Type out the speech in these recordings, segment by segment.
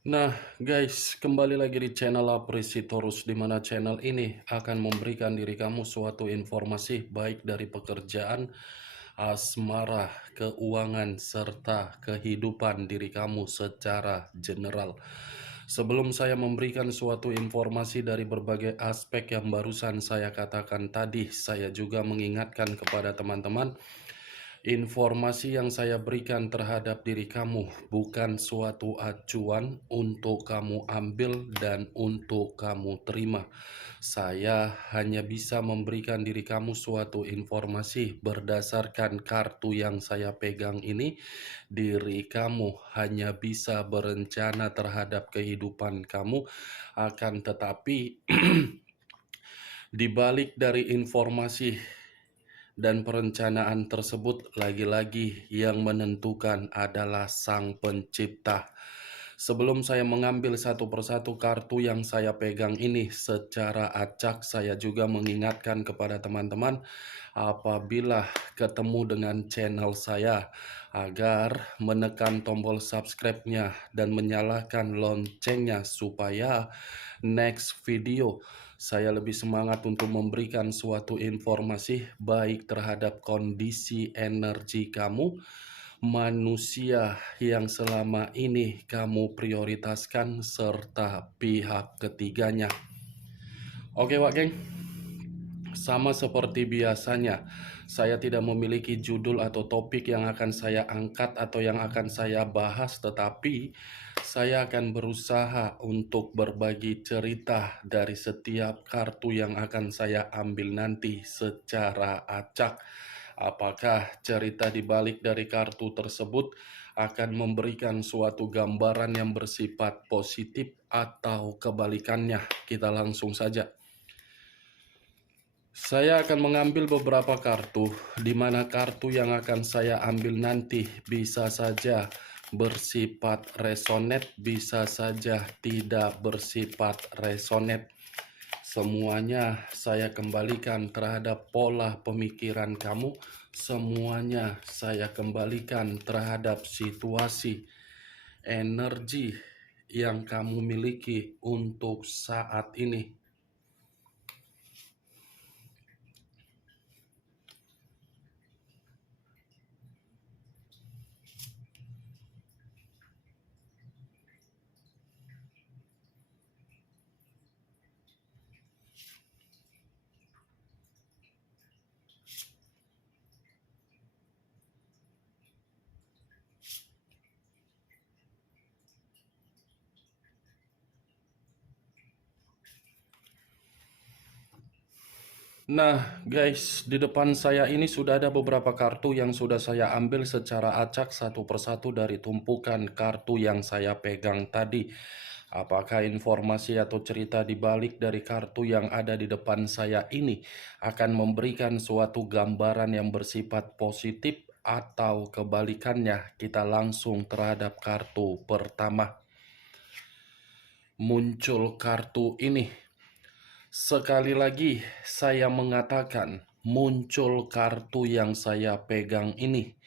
Nah, guys, kembali lagi di channel Apresitorus, di mana channel ini akan memberikan diri kamu suatu informasi baik dari pekerjaan, asmara, keuangan, serta kehidupan diri kamu secara general. Sebelum saya memberikan suatu informasi dari berbagai aspek yang barusan saya katakan tadi, saya juga mengingatkan kepada teman-teman, informasi yang saya berikan terhadap diri kamu bukan suatu acuan untuk kamu ambil dan untuk kamu terima. Saya hanya bisa memberikan diri kamu suatu informasi berdasarkan kartu yang saya pegang ini. Diri kamu hanya bisa berencana terhadap kehidupan kamu, akan tetapi di balik dari informasi dan perencanaan tersebut, lagi-lagi yang menentukan adalah Sang Pencipta. Sebelum saya mengambil satu persatu kartu yang saya pegang ini secara acak, saya juga mengingatkan kepada teman-teman apabila ketemu dengan channel saya agar menekan tombol subscribe-nya dan menyalakan loncengnya supaya next video saya lebih semangat untuk memberikan suatu informasi baik terhadap kondisi energi kamu, manusia yang selama ini kamu prioritaskan, serta pihak ketiganya. Oke, Wak Geng. Sama seperti biasanya, saya tidak memiliki judul atau topik yang akan saya angkat atau yang akan saya bahas, tetapi saya akan berusaha untuk berbagi cerita dari setiap kartu yang akan saya ambil nanti secara acak. Apakah cerita di balik dari kartu tersebut akan memberikan suatu gambaran yang bersifat positif atau kebalikannya? Kita langsung saja. Saya akan mengambil beberapa kartu, di mana kartu yang akan saya ambil nanti bisa saja bersifat resonet, bisa saja tidak bersifat resonet. Semuanya saya kembalikan terhadap pola pemikiran kamu, semuanya saya kembalikan terhadap situasi, energi yang kamu miliki untuk saat ini. Nah, guys, di depan saya ini sudah ada beberapa kartu yang sudah saya ambil secara acak satu persatu dari tumpukan kartu yang saya pegang tadi. Apakah informasi atau cerita di balik dari kartu yang ada di depan saya ini akan memberikan suatu gambaran yang bersifat positif atau kebalikannya? Kita langsung terhadap kartu pertama. Muncul kartu ini. Sekali lagi saya mengatakan, muncul kartu yang saya pegang ini.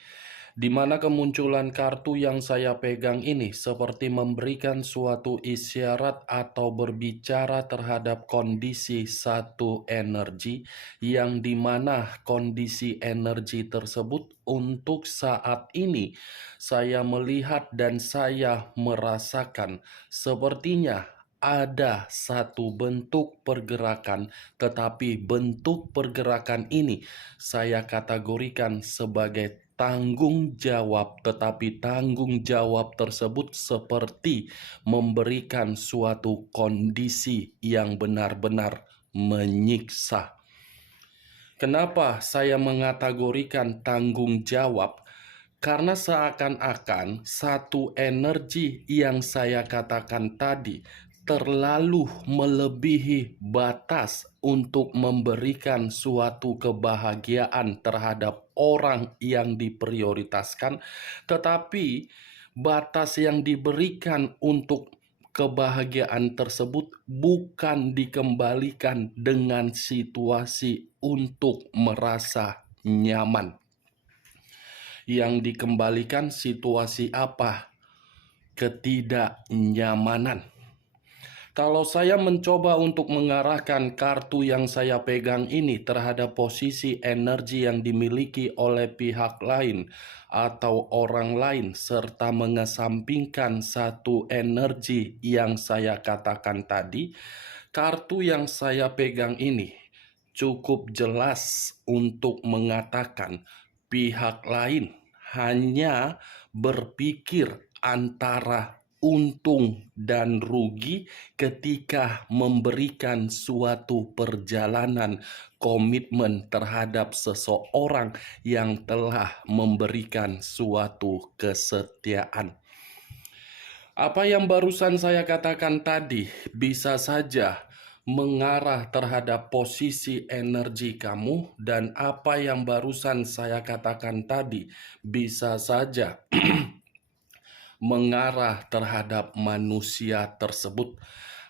Di mana kemunculan kartu yang saya pegang ini seperti memberikan suatu isyarat atau berbicara terhadap kondisi satu energi, yang dimana kondisi energi tersebut untuk saat ini saya melihat dan saya merasakan sepertinya ada satu bentuk pergerakan, tetapi bentuk pergerakan ini saya kategorikan sebagai tanggung jawab, tetapi tanggung jawab tersebut seperti memberikan suatu kondisi yang benar-benar menyiksa. Kenapa saya mengategorikan tanggung jawab? Karena seakan-akan satu energi yang saya katakan tadi terlalu melebihi batas untuk memberikan suatu kebahagiaan terhadap orang yang diprioritaskan, tetapi batas yang diberikan untuk kebahagiaan tersebut bukan dikembalikan dengan situasi untuk merasa nyaman. Yang dikembalikan situasi apa? ketidaknyamanan. Kalau saya mencoba untuk mengarahkan kartu yang saya pegang ini terhadap posisi energi yang dimiliki oleh pihak lain atau orang lain, serta mengesampingkan satu energi yang saya katakan tadi, kartu yang saya pegang ini cukup jelas untuk mengatakan pihak lain hanya berpikir antara untung dan rugi ketika memberikan suatu perjalanan komitmen terhadap seseorang yang telah memberikan suatu kesetiaan. Apa yang barusan saya katakan tadi bisa saja mengarah terhadap posisi energi kamu, dan apa yang barusan saya katakan tadi bisa saja mengarah terhadap manusia tersebut.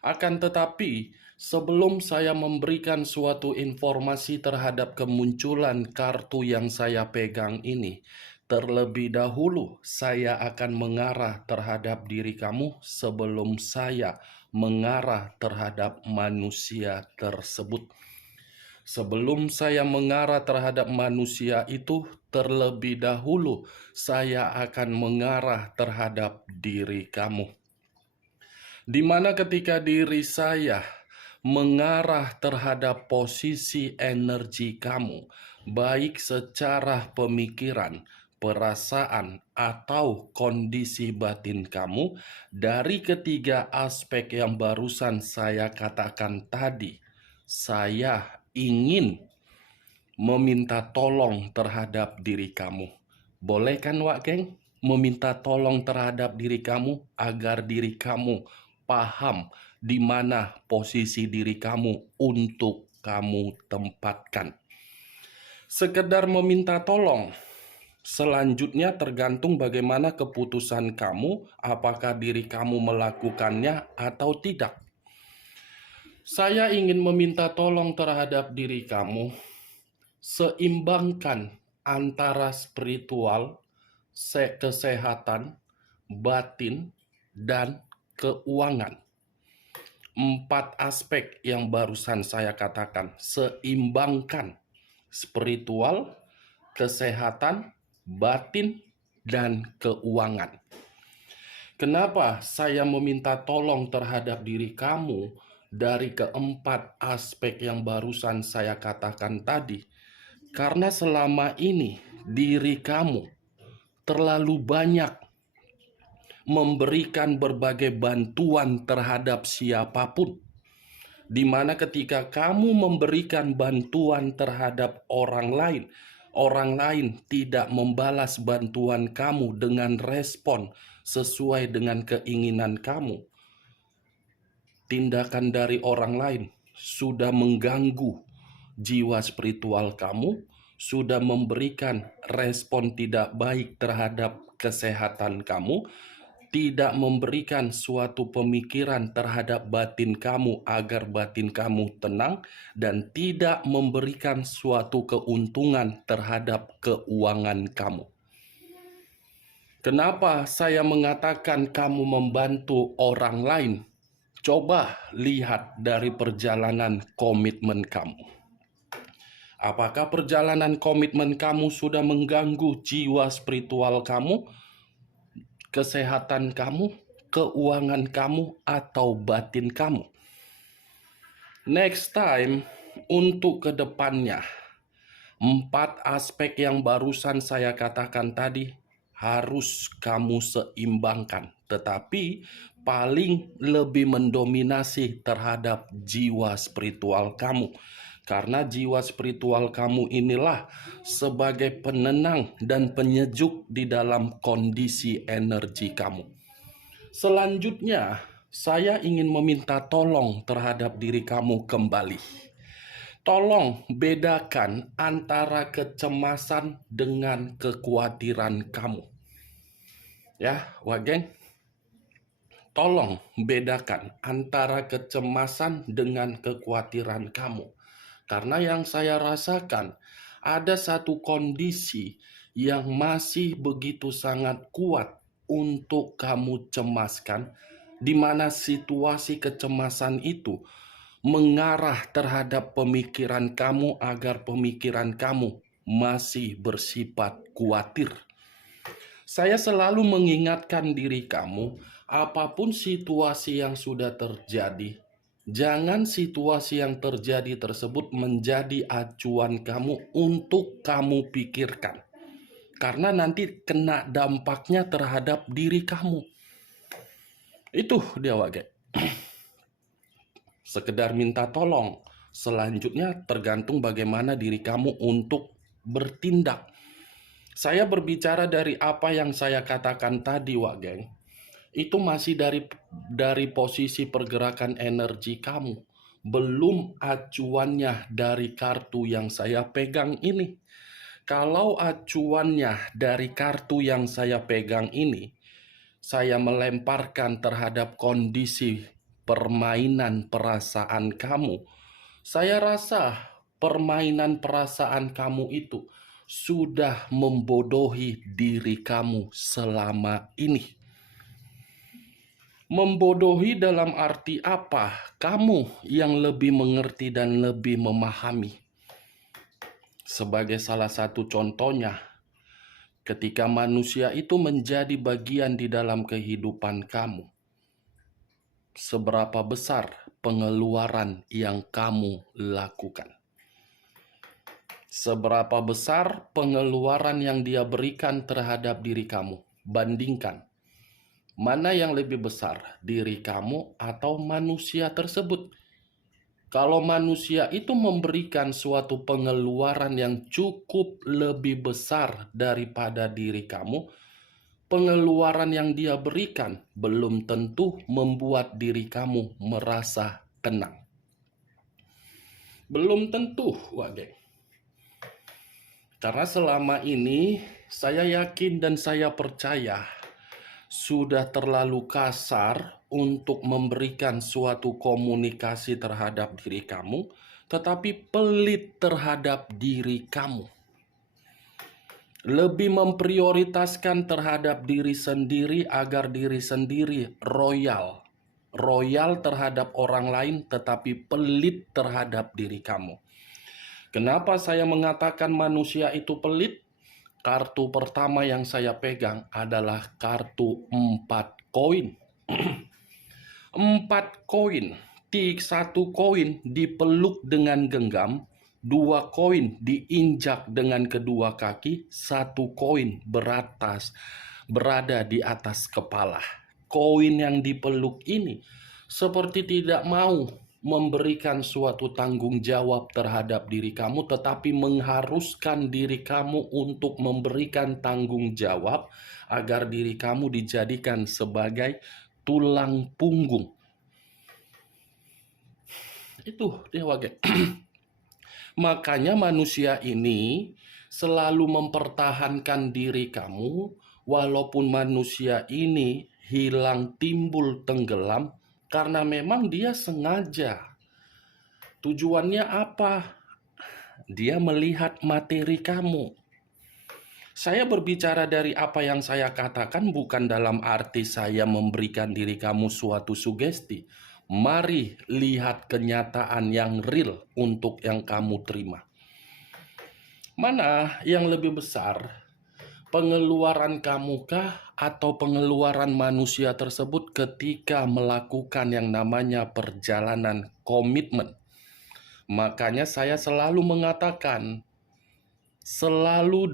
Akan tetapi, sebelum saya memberikan suatu informasi terhadap kemunculan kartu yang saya pegang ini, terlebih dahulu saya akan mengarah terhadap diri kamu sebelum saya mengarah terhadap manusia tersebut. Sebelum saya mengarah terhadap manusia itu, terlebih dahulu saya akan mengarah terhadap diri kamu. Di mana ketika diri saya mengarah terhadap posisi energi kamu, baik secara pemikiran, perasaan, atau kondisi batin kamu, dari ketiga aspek yang barusan saya katakan tadi, saya ingin meminta tolong terhadap diri kamu. Boleh kan, Wak Geng? Meminta tolong terhadap diri kamu agar diri kamu paham di mana posisi diri kamu untuk kamu tempatkan. Sekedar meminta tolong. Selanjutnya tergantung bagaimana keputusan kamu, apakah diri kamu melakukannya atau tidak. Saya ingin meminta tolong terhadap diri kamu, seimbangkan antara spiritual, kesehatan, batin, dan keuangan. 4 aspek yang barusan saya katakan, seimbangkan spiritual, kesehatan, batin, dan keuangan. Kenapa saya meminta tolong terhadap diri kamu dari keempat aspek yang barusan saya katakan tadi? Karena selama ini diri kamu terlalu banyak memberikan berbagai bantuan terhadap siapapun, di mana ketika kamu memberikan bantuan terhadap orang lain tidak membalas bantuan kamu dengan respon sesuai dengan keinginan kamu. Tindakan dari orang lain sudah mengganggu jiwa spiritual kamu, sudah memberikan respon tidak baik terhadap kesehatan kamu, tidak memberikan suatu pemikiran terhadap batin kamu agar batin kamu tenang, dan tidak memberikan suatu keuntungan terhadap keuangan kamu. Kenapa saya mengatakan kamu membantu orang lain? Coba lihat dari perjalanan komitmen kamu. Apakah perjalanan komitmen kamu sudah mengganggu jiwa spiritual kamu, kesehatan kamu, keuangan kamu, atau batin kamu? Next time, untuk kedepannya, 4 aspek yang barusan saya katakan tadi harus kamu seimbangkan, tetapi paling lebih mendominasi terhadap jiwa spiritual kamu. Karena jiwa spiritual kamu inilah sebagai penenang dan penyejuk di dalam kondisi energi kamu. Selanjutnya, saya ingin meminta tolong terhadap diri kamu kembali. Tolong bedakan antara kecemasan dengan kekhawatiran kamu. Ya, Wageng, tolong bedakan antara kecemasan dengan kekhawatiran kamu. Karena yang saya rasakan, ada satu kondisi yang masih begitu sangat kuat untuk kamu cemaskan, di mana situasi kecemasan itu mengarah terhadap pemikiran kamu agar pemikiran kamu masih bersifat khawatir. Saya selalu mengingatkan diri kamu, apapun situasi yang sudah terjadi, jangan situasi yang terjadi tersebut menjadi acuan kamu untuk kamu pikirkan. Karena nanti kena dampaknya terhadap diri kamu. Itu dia Wage. Sekedar minta tolong. Selanjutnya tergantung bagaimana diri kamu untuk bertindak. Saya berbicara dari apa yang saya katakan tadi, Wak Geng. Itu masih dari posisi pergerakan energi kamu. Belum acuannya dari kartu yang saya pegang ini. Kalau acuannya dari kartu yang saya pegang ini, saya melemparkan terhadap kondisi permainan perasaan kamu. Saya rasa permainan perasaan kamu itu sudah membodohi diri kamu selama ini. Membodohi dalam arti apa? Kamu yang lebih mengerti dan lebih memahami. Sebagai salah satu contohnya, ketika manusia itu menjadi bagian di dalam kehidupan kamu, seberapa besar pengeluaran yang kamu lakukan? Seberapa besar pengeluaran yang dia berikan terhadap diri kamu? Bandingkan. Mana yang lebih besar, diri kamu atau manusia tersebut? Kalau manusia itu memberikan suatu pengeluaran yang cukup lebih besar daripada diri kamu, pengeluaran yang dia berikan belum tentu membuat diri kamu merasa tenang. Belum tentu, Wage. Karena selama ini saya yakin dan saya percaya sudah terlalu kasar untuk memberikan suatu komunikasi terhadap diri kamu, tetapi pelit terhadap diri kamu. Lebih memprioritaskan terhadap diri sendiri agar diri sendiri royal. Royal terhadap orang lain tetapi pelit terhadap diri kamu. Kenapa saya mengatakan manusia itu pelit? Kartu pertama yang saya pegang adalah kartu 4 koin. 4 koin. 1 koin dipeluk dengan genggam, 2 koin diinjak dengan kedua kaki, 1 koin berada di atas kepala. Koin yang dipeluk ini seperti tidak mau memberikan suatu tanggung jawab terhadap diri kamu, tetapi mengharuskan diri kamu untuk memberikan tanggung jawab agar diri kamu dijadikan sebagai tulang punggung. Itu dia Wage. Makanya manusia ini selalu mempertahankan diri kamu, walaupun manusia ini hilang, timbul, tenggelam, karena memang dia sengaja. Tujuannya apa? Dia melihat materi kamu. Saya berbicara dari apa yang saya katakan bukan dalam arti saya memberikan diri kamu suatu sugesti. Mari lihat kenyataan yang real untuk yang kamu terima. Mana yang lebih besar? Pengeluaran kamu kah atau pengeluaran manusia tersebut ketika melakukan yang namanya perjalanan komitmen? Makanya saya selalu mengatakan, selalu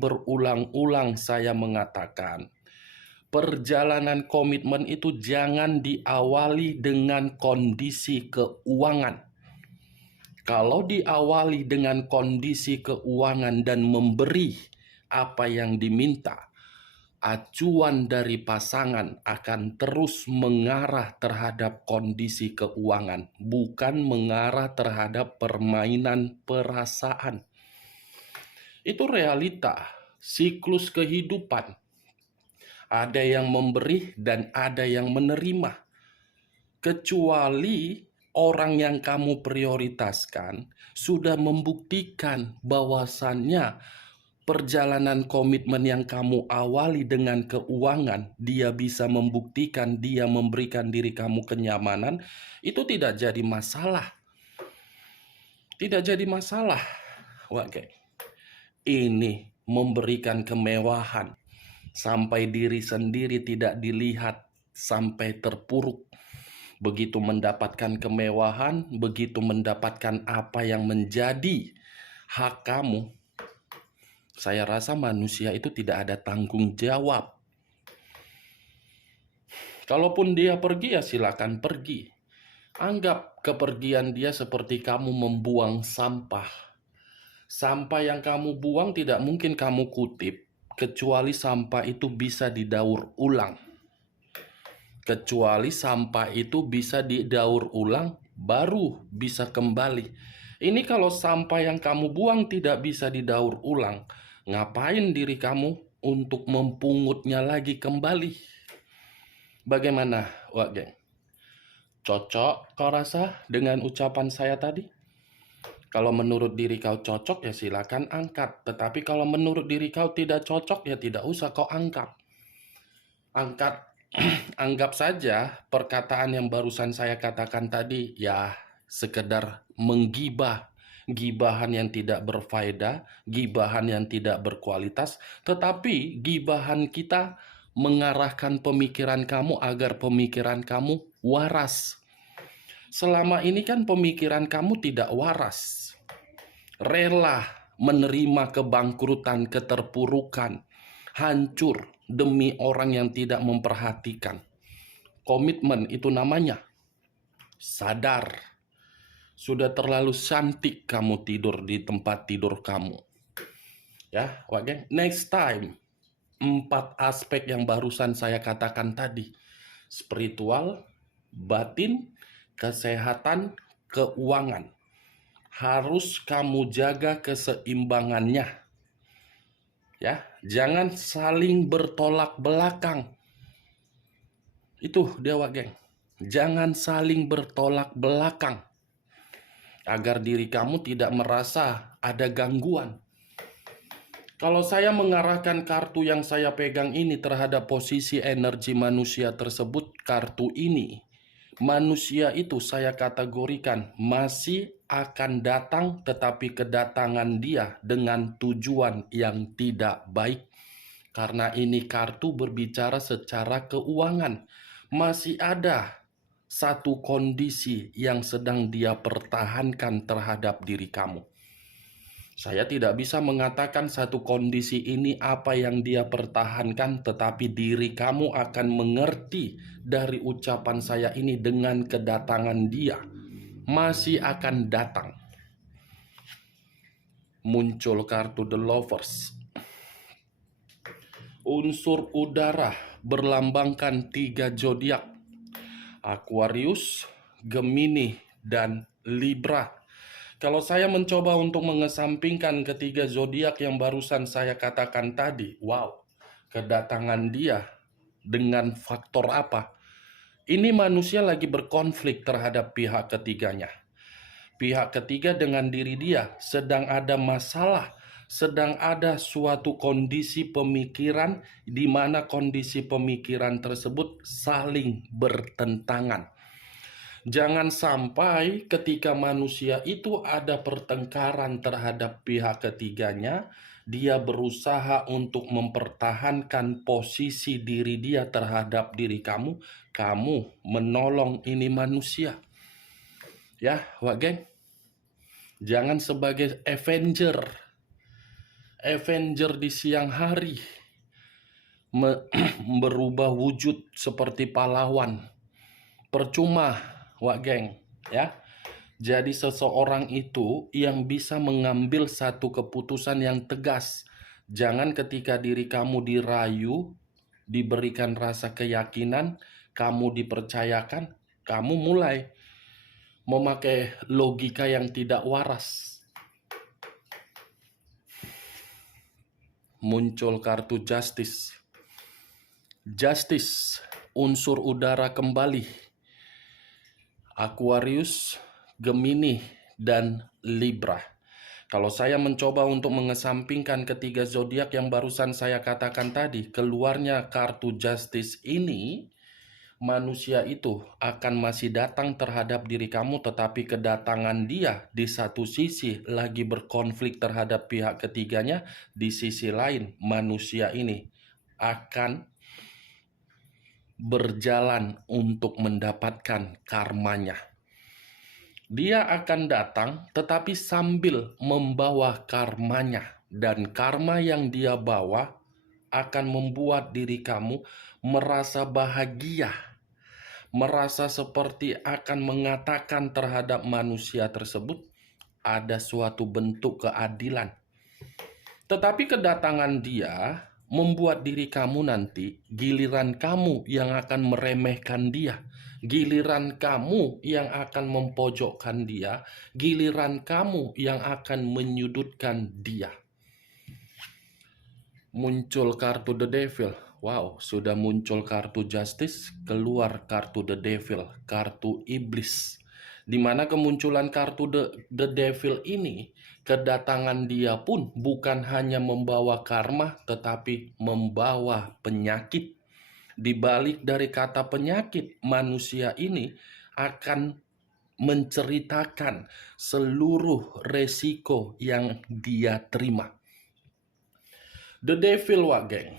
berulang-ulang saya mengatakan, perjalanan komitmen itu jangan diawali dengan kondisi keuangan. Kalau diawali dengan kondisi keuangan dan memberi apa yang diminta, acuan dari pasangan akan terus mengarah terhadap kondisi keuangan, bukan mengarah terhadap permainan perasaan. Itu realita, siklus kehidupan. Ada yang memberi dan ada yang menerima. Kecuali orang yang kamu prioritaskan sudah membuktikan bahwasannya perjalanan komitmen yang kamu awali dengan keuangan, dia bisa membuktikan, dia memberikan diri kamu kenyamanan, itu tidak jadi masalah. Tidak jadi masalah. Oke. Ini memberikan kemewahan sampai diri sendiri tidak dilihat sampai terpuruk. Begitu mendapatkan kemewahan, begitu mendapatkan apa yang menjadi hak kamu, saya rasa manusia itu tidak ada tanggung jawab. Kalaupun dia pergi, ya silakan pergi. Anggap kepergian dia seperti kamu membuang sampah. Sampah yang kamu buang tidak mungkin kamu kutip, kecuali sampah itu bisa didaur ulang. Kecuali sampah itu bisa didaur ulang, baru bisa kembali. Ini kalau sampah yang kamu buang tidak bisa didaur ulang, ngapain diri kamu untuk mempungutnya lagi kembali? Bagaimana, Wak Geng? Cocok kau rasa dengan ucapan saya tadi? Kalau menurut diri kau cocok, ya silakan angkat. Tetapi kalau menurut diri kau tidak cocok, ya tidak usah kau angkat. Anggap saja perkataan yang barusan saya katakan tadi, ya sekedar menggibah. Gibahan yang tidak berfaedah, gibahan yang tidak berkualitas, tetapi gibahan kita mengarahkan pemikiran kamu agar pemikiran kamu waras. Selama ini kan pemikiran kamu tidak waras. Rela menerima kebangkrutan, keterpurukan, hancur demi orang yang tidak memperhatikan. Komitmen itu namanya. Sadar. Sudah terlalu cantik kamu tidur di tempat tidur kamu. Ya, Wak Geng. Next time, 4 aspek yang barusan saya katakan tadi. Spiritual, batin, kesehatan, keuangan. Harus kamu jaga keseimbangannya. Ya, jangan saling bertolak belakang. Itu dia, Wak Geng. Jangan saling bertolak belakang. Agar diri kamu tidak merasa ada gangguan. Kalau saya mengarahkan kartu yang saya pegang ini terhadap posisi energi manusia tersebut, kartu ini, manusia itu saya kategorikan masih akan datang, tetapi kedatangan dia dengan tujuan yang tidak baik. Karena ini kartu berbicara secara keuangan. Masih ada satu kondisi yang sedang dia pertahankan terhadap diri kamu. Saya tidak bisa mengatakan satu kondisi ini apa yang dia pertahankan, tetapi diri kamu akan mengerti dari ucapan saya ini dengan kedatangan dia. Masih akan datang. Muncul kartu The Lovers. Unsur udara berlambangkan 3 zodiak. Aquarius, Gemini, dan Libra. Kalau saya mencoba untuk mengesampingkan ketiga zodiak yang barusan saya katakan tadi, wow, kedatangan dia dengan faktor apa? Ini manusia lagi berkonflik terhadap pihak ketiganya. Pihak ketiga dengan diri dia sedang ada masalah, sedang ada suatu kondisi pemikiran di mana kondisi pemikiran tersebut saling bertentangan. Jangan sampai ketika manusia itu ada pertengkaran terhadap pihak ketiganya, dia berusaha untuk mempertahankan posisi diri dia terhadap diri kamu, kamu menolong ini manusia. Ya, Wak Geng. Jangan sebagai Avenger di siang hari berubah wujud seperti pahlawan. Percuma, Wak Geng, ya. Jadi seseorang itu yang bisa mengambil satu keputusan yang tegas. Jangan ketika diri kamu dirayu, diberikan rasa keyakinan, kamu dipercayakan, kamu mulai memakai logika yang tidak waras. Muncul kartu Justice. Justice, unsur udara kembali. Aquarius, Gemini, dan Libra. Kalau saya mencoba untuk mengesampingkan ketiga zodiak yang barusan saya katakan tadi, keluarnya kartu Justice ini, manusia itu akan masih datang terhadap diri kamu, tetapi kedatangan dia di satu sisi lagi berkonflik terhadap pihak ketiganya, di sisi lain manusia ini akan berjalan untuk mendapatkan karmanya. Dia akan datang tetapi sambil membawa karmanya, dan karma yang dia bawa akan membuat diri kamu merasa bahagia, merasa seperti akan mengatakan terhadap manusia tersebut ada suatu bentuk keadilan. Tetapi kedatangan dia membuat diri kamu nanti, giliran kamu yang akan meremehkan dia, giliran kamu yang akan mempojokkan dia, giliran kamu yang akan menyudutkan dia. Muncul kartu The Devil. Wow, sudah muncul kartu Justice, keluar kartu The Devil, kartu iblis. Di mana kemunculan kartu The Devil ini, kedatangan dia pun bukan hanya membawa karma, tetapi membawa penyakit. Di balik dari kata penyakit, manusia ini akan menceritakan seluruh resiko yang dia terima. The Devil, Wak Geng,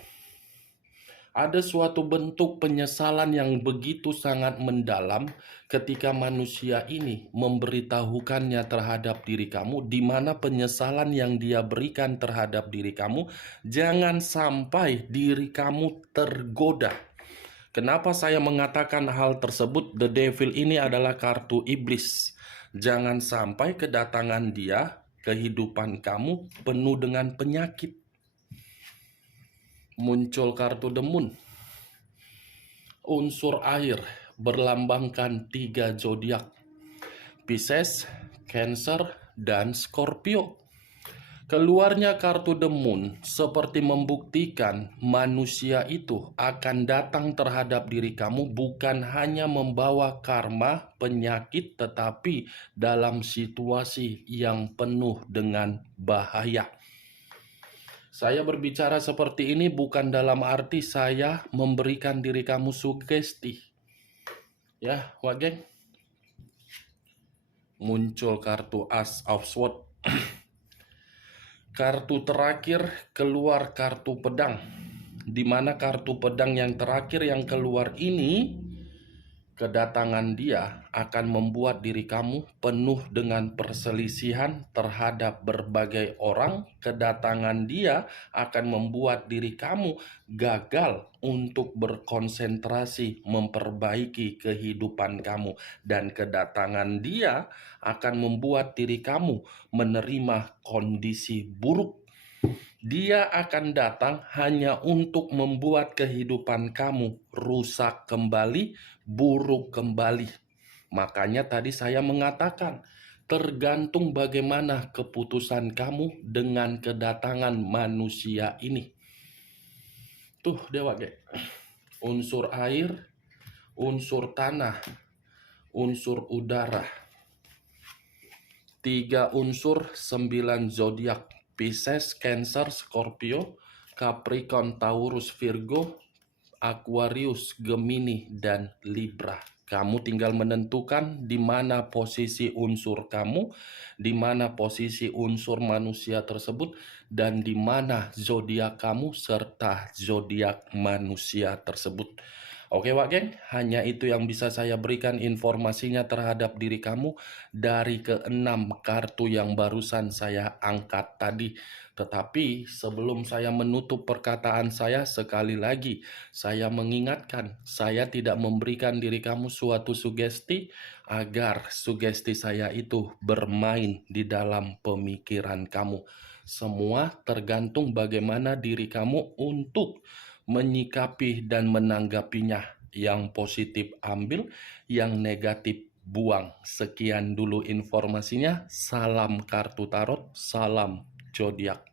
ada suatu bentuk penyesalan yang begitu sangat mendalam ketika manusia ini memberitahukannya terhadap diri kamu, di mana penyesalan yang dia berikan terhadap diri kamu, jangan sampai diri kamu tergoda. Kenapa saya mengatakan hal tersebut? The Devil ini adalah kartu iblis. Jangan sampai kedatangan dia, kehidupan kamu penuh dengan penyakit. Muncul kartu The Moon. Unsur air berlambangkan 3 zodiak: Pisces, Cancer, dan Scorpio. Keluarnya kartu The Moon seperti membuktikan manusia itu akan datang terhadap diri kamu bukan hanya membawa karma, penyakit, tetapi dalam situasi yang penuh dengan bahaya. Saya berbicara seperti ini bukan dalam arti saya memberikan diri kamu sugesti. Ya, Wak Geng. Muncul kartu Ace of Swords. Kartu terakhir keluar kartu pedang. Di mana kartu pedang yang terakhir yang keluar ini, kedatangan dia akan membuat diri kamu penuh dengan perselisihan terhadap berbagai orang. Kedatangan dia akan membuat diri kamu gagal untuk berkonsentrasi memperbaiki kehidupan kamu. Dan kedatangan dia akan membuat diri kamu menerima kondisi buruk. Dia akan datang hanya untuk membuat kehidupan kamu rusak kembali, buruk kembali. Makanya tadi saya mengatakan, tergantung bagaimana keputusan kamu dengan kedatangan manusia ini. Tuh, Dewa Ge. Unsur air, unsur tanah, unsur udara. 3 unsur, 9 zodiak. Pisces, Cancer, Scorpio, Capricorn, Taurus, Virgo, Aquarius, Gemini, dan Libra. Kamu tinggal menentukan di mana posisi unsur kamu, di mana posisi unsur manusia tersebut, dan di mana zodiak kamu serta zodiak manusia tersebut. Oke, Wak Geng, hanya itu yang bisa saya berikan informasinya terhadap diri kamu dari ke-6 kartu yang barusan saya angkat tadi. Tetapi sebelum saya menutup perkataan saya, sekali lagi saya mengingatkan, saya tidak memberikan diri kamu suatu sugesti agar sugesti saya itu bermain di dalam pemikiran kamu. Semua tergantung bagaimana diri kamu untuk menyikapi dan menanggapinya. Yang positif ambil, yang negatif buang. Sekian dulu informasinya. Salam kartu tarot, salam zodiak.